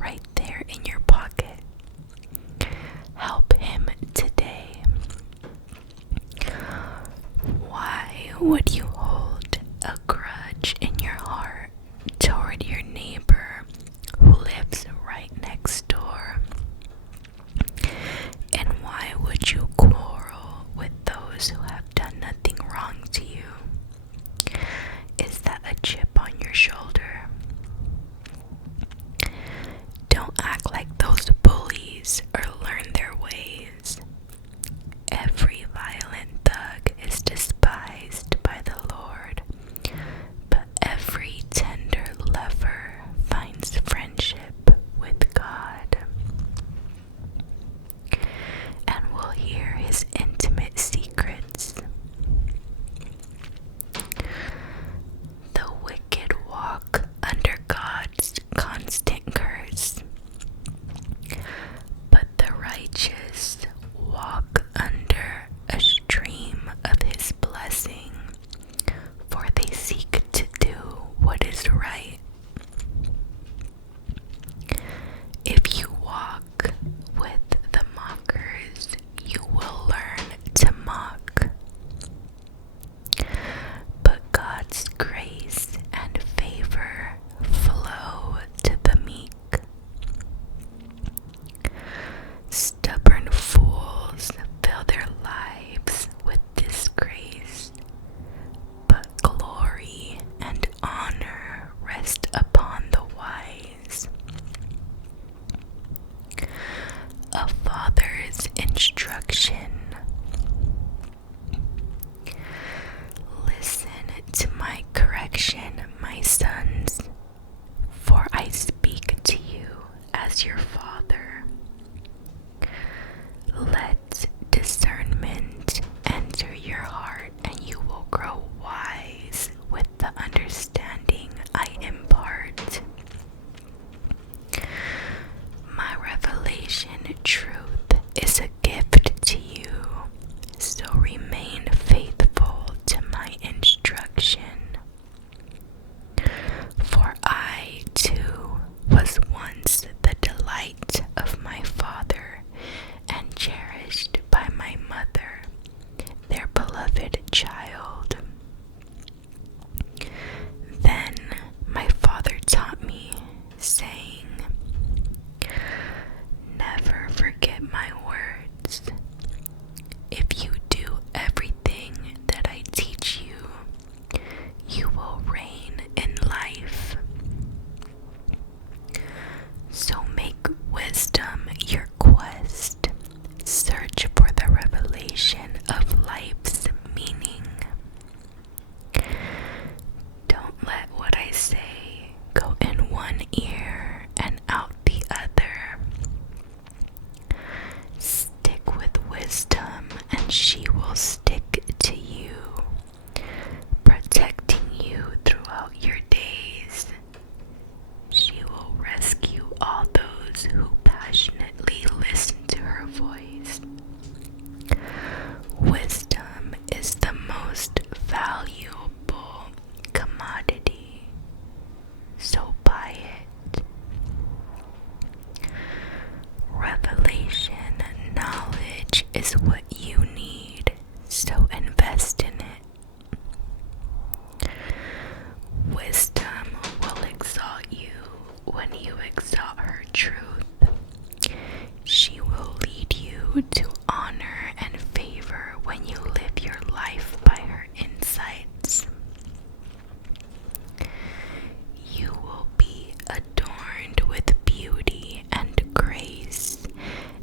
right there in your pocket. Help him today. Why would you hold a grudge in your heart toward your neighbor who lives right next door? And why would you quarrel with those who have done nothing wrong to you? Is that a chip on your shoulder? Don't act like those bullies or learn their ways. Every violent thug is despised by the Lord, but every tender lover finds friendship with God and will hear his intimate secrets. The wicked walk under God's constant curse, but the righteous walk under a stream of his blessing, for they seek to do what is right. If you walk with the mockers, you will learn to mock. But God's grace and favor flow to the meek. Stubborn fools fill their lives with disgrace, but glory and honor rest upon the wise. A father's instruction. Listen to my correction, my sons, for I speak to you as your father. Let discernment enter your heart, and you will grow wise with the understanding I impart. My revelation truth is a gift to you, so remain faithful to my instruction. For I too was once the delight of my father and cherished by my mother, their beloved child. Then my father taught me, saying, never forget my words. If you do everything that I teach you, you will reign in life. So make wisdom your quest. Search for the revelation of life's meaning. Don't let what I say go in one ear and out the other. Stick with wisdom, and she will stick to you, protecting you throughout your days. She will rescue all those who passionately listen to her voice. Wisdom is the most valuable commodity, so buy it. Revelation knowledge is what you need, so invest in it. Wisdom will exalt you when you exalt her truth. She will lead you to honor and favor when you live your life by her insights. You will be adorned with beauty and grace,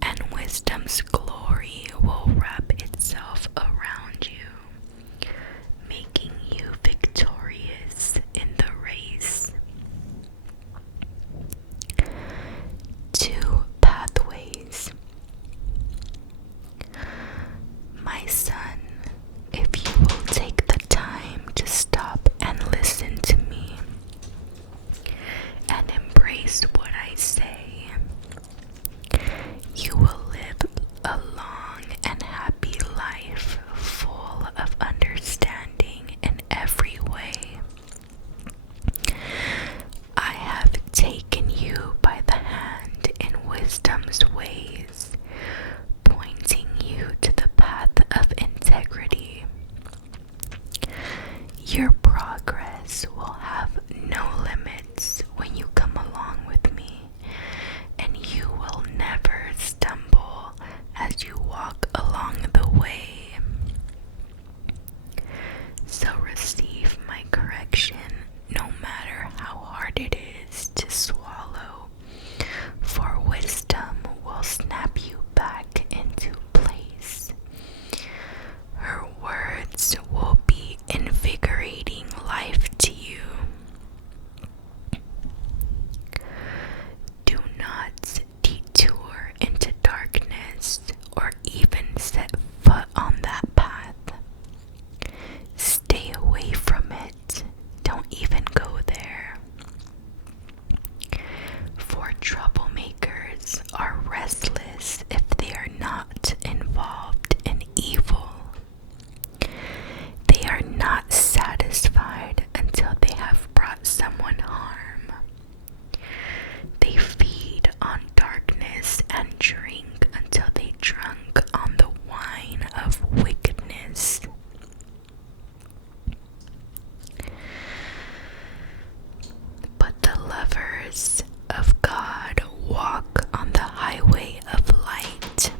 and wisdom's glory will wrap itself around you, making you victorious in the race. 2 pathways. Troublemakers are restless if they are not involved in evil. They are not satisfied until they have brought someone harm. They feed on darkness and drink until they drunk on the wine of wickedness. But the lovers of God walk on the highway of light,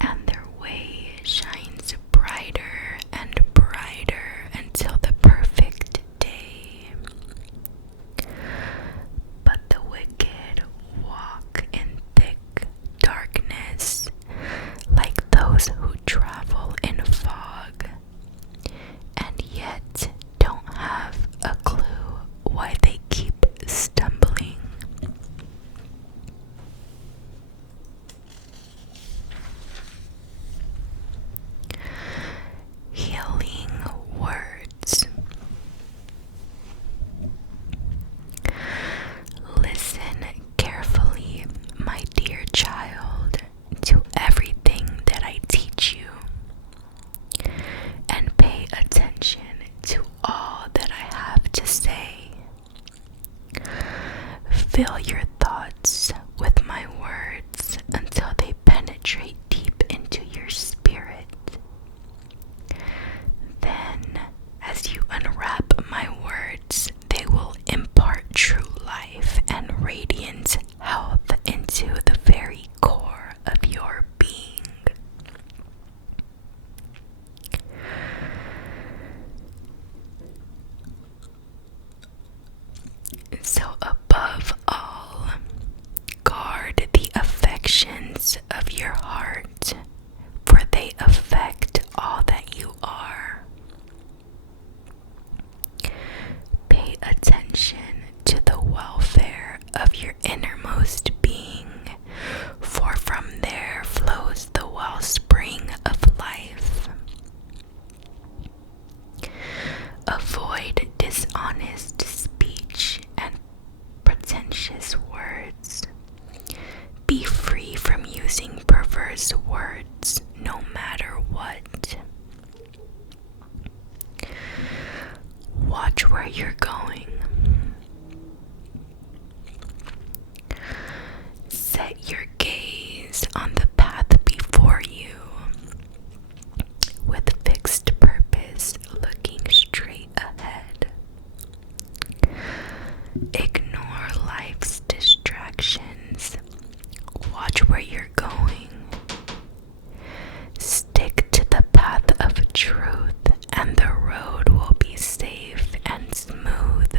and their way shines brighter and brighter until the perfect day. But the wicked walk in thick darkness, like those who travel in fog, and yet don't have a clue why they keep stumbling. Healing words. Listen carefully, my dear child, to everything that I teach you, and pay attention to all that I have to say. Fill your thoughts with my words until they penetrate deep into your spirit. Then, as you unwrap my words, they will impart true life and radiant health into the very core of your being. So above all, guard the affections of your heart, for they affect all that you are. Pay attention to the welfare of your innermost being, for from there flows the wellspring of life. Avoid dishonest speech and pretentious words. Be free from using perverse words, no matter what. Watch where you're going. Set your gaze on the path before you, with fixed purpose, looking straight ahead. Ignore life's distractions. Watch where you're going. Stick to the path of truth, and the road will be safe and smooth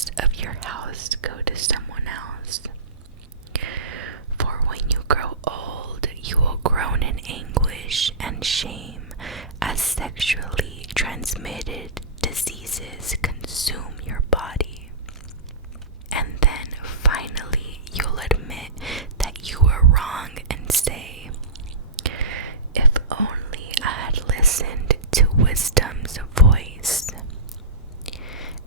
treasures of your house go to someone else. For when you grow old, you will groan in anguish and shame as sexually transmitted diseases consume your body. And then finally, you'll admit that you were wrong and say, if only I had listened to wisdom's voice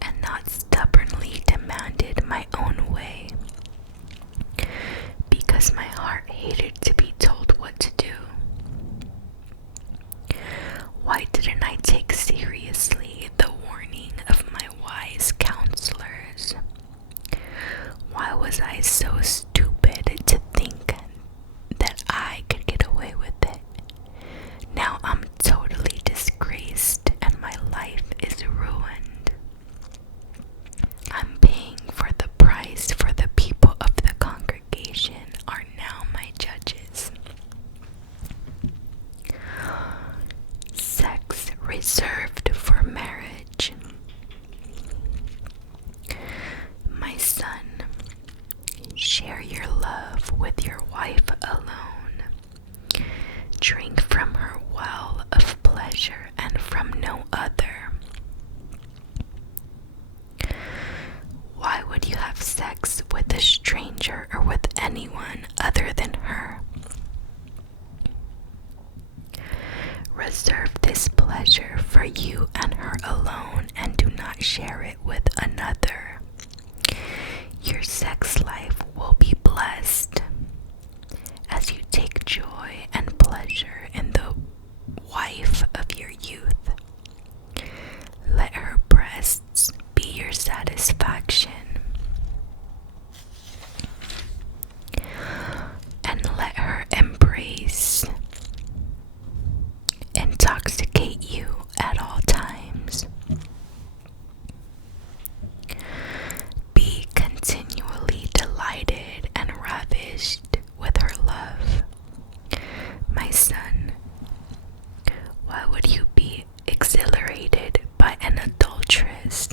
and not stubbornly demanded my own way, because my heart hated to be told what to do. Why didn't I take seriously the warning of my wise counselors? Why was I so stupid to think that I could get away with it? Now I'm totally disgraced and my life is ruined. I'm paying for the price, for the people of the congregation are now my judges. Sex reserved for marriage. My son, share your love with your wife alone. Drink from her well of pleasure and from no other. Why would you have sex with a stranger or with anyone other than her? Reserve this pleasure for you and her alone and do not share it with another. Your sex life will be blessed as you take joy and pleasure in the wife of your youth. Let her breasts be your satisfaction, and let her embrace intoxicate you at all times. Be continually delighted and ravished with her love. My son, why would you be exhilarated by an adulteress,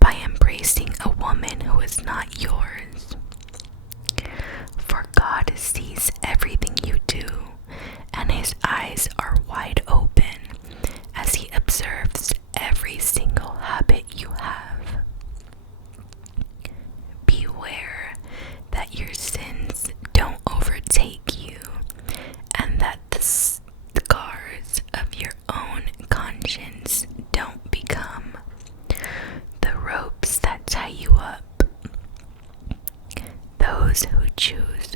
by embracing a woman who is not yours? For God sees everything you do, and his eyes are wide open as he observes every single habit you have. Beware that your sins don't overtake you, and that the scars of your own conscience don't become the ropes that tie you up. Those who choose